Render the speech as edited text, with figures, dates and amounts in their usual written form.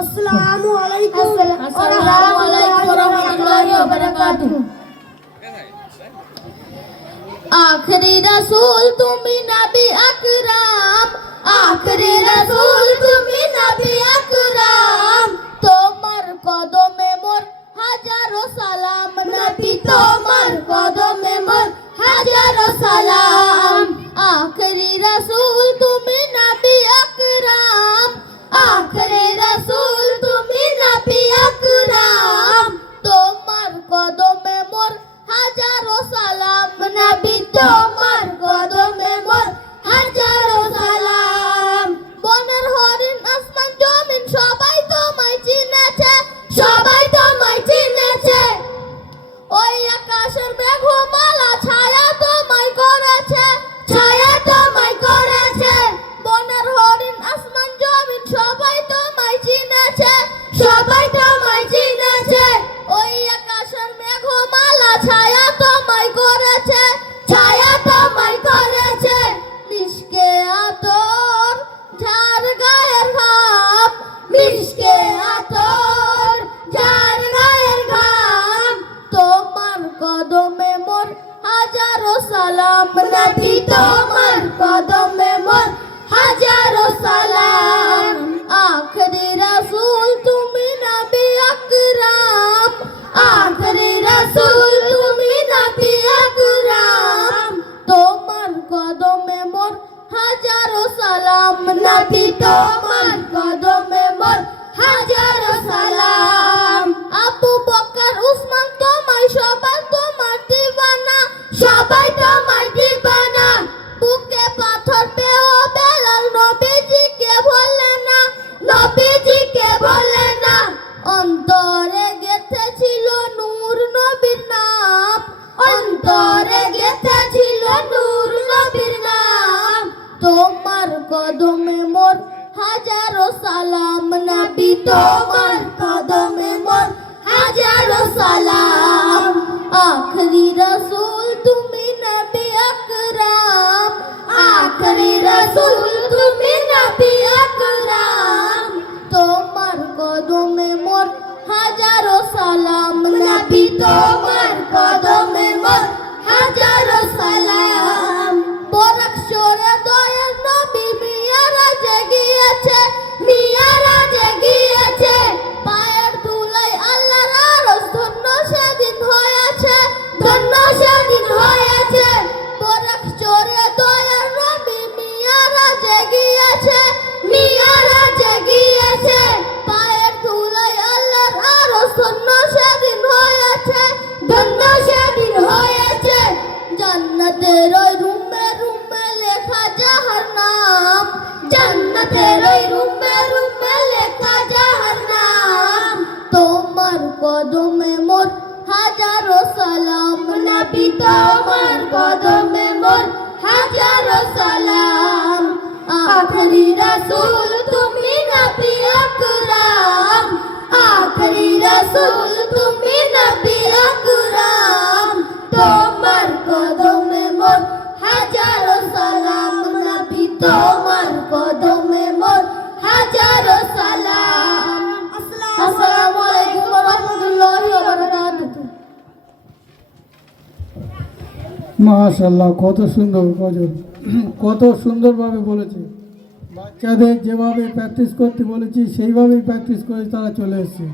আসসালামু আলাইকুম আসসালামু আলাইকুম ওয়া রাহমাতুল্লাহি ওয়া বারাকাতুহু। আখরি রাসূল তুমি নবী আকরাম, আখরি রাসূল তুমি নবী আকরাম, তোমার কদমে মোর হাজারো সালাম, নবী তোমার কদমে মোর হাজারো সালাম। আখরি রাসূল তুমি নবী আকরাম, আখরি রাসূল তুমি নবী আকরাম, তোমার কদমে মোর হাজারো সালাম, নবী তোমার কদমে মোর হাজারো সালাম। বনের হরিণ আসমান জমিন সবাই তোমায় চিনেছে, সবাই তোমায় চিনেছে। ওই আকাশের মেঘমালা ছায়া তোমায় করেছে, ছায়া তোমায় করেছে। বনের হরিণ আসমান জমিন সবাই তোমায় চিনেছে, সবাই তোমায় চিনেছে। ওই আকাশের মেঘমালা ছায়া তোমায় করেছে, ছায়া তোমায় করেছে। মিশকে আতর ঝাড় গায়ের ঘাম, মিশকে আতর ঝাড় গায়ের ঘাম, তোমার কদমে মোর হাজারো সালাম, নবী তোমার কদমে মোর হাজারো সালাম। আখরি রাসূল তুমি নবী আকরাম, আখরি রাসূল তুমি নবী আকরাম, তোমার কদমে মোর হাজারো সালাম, নবী তোমার কদমে মোর হাজারো সালাম। আবু বকর উসমান তোমায় সবাই তোমার দিবানা, সবাই তোমার দিবানা। বুকে পাথর পেও বেলাল নবীজিকে ভোলে না, নবীজিকে ভোলে না। অন্তরে গেথে ছিল নূর নবীর নাম, অন্তরে গেথে ছিল নূর নবীর নাম, তোমার কদমে মোর হাজারো সালাম, নবী তোমার কদমে মোর হাজারো সালাম। আখরি রাসূল তুমি নবী আকরাম, আখরি রাসূল তুমি নবী আকরাম, তোমার কদমে মোর হাজারো সালাম, নবী তোমার কদমে মোর হাজারো সালাম। বরকশরে দয়ার নবী মিয়ারাজে গিয়েছে, মিয়ারাজে গিয়েছে। পায়ের ধুলায় আল্লাহর আরশ ধন্য সেদিন হয়েছে, ধন্য সেদিন হয়েছে। বরকশরে দয়ার নবী মিয়ারাজে গিয়েছে, মিয়ারাজে গিয়েছে। পায়ের ধুলায় আল্লাহর আরশ ধন্য সেদিন হয়েছে, ধন্য সেদিন হয়েছে। জান্নাতের ওই রুমে রুমে লেখা যাহার নাম, জান্নাতের ওই রুমে রুমে লেখা যাহার নাম, তোমার কদমে মোর হাজারো সালাম, নবী তোমার কদমে মোর হাজারো সালাম। আখরি রাসূল তুমি নবী আকরাম, আখরি রাসূল তুমি নবী আকরাম, তোমার কদমে মোর হাজারো সালাম, নবী তোমার কদমে মোর হাজারো সালাম। আসসালামু আলাইকুম ওয়া রাহমাতুল্লাহি ওয়া বারাকাতুহু। মাশাআল্লাহ, কত সুন্দর গজল, কত সুন্দরভাবে বলেছে। বাচ্চাদের যেভাবে প্র্যাকটিস করতে বলেছি সেইভাবেই প্র্যাকটিস করে তারা চলে এসেছে।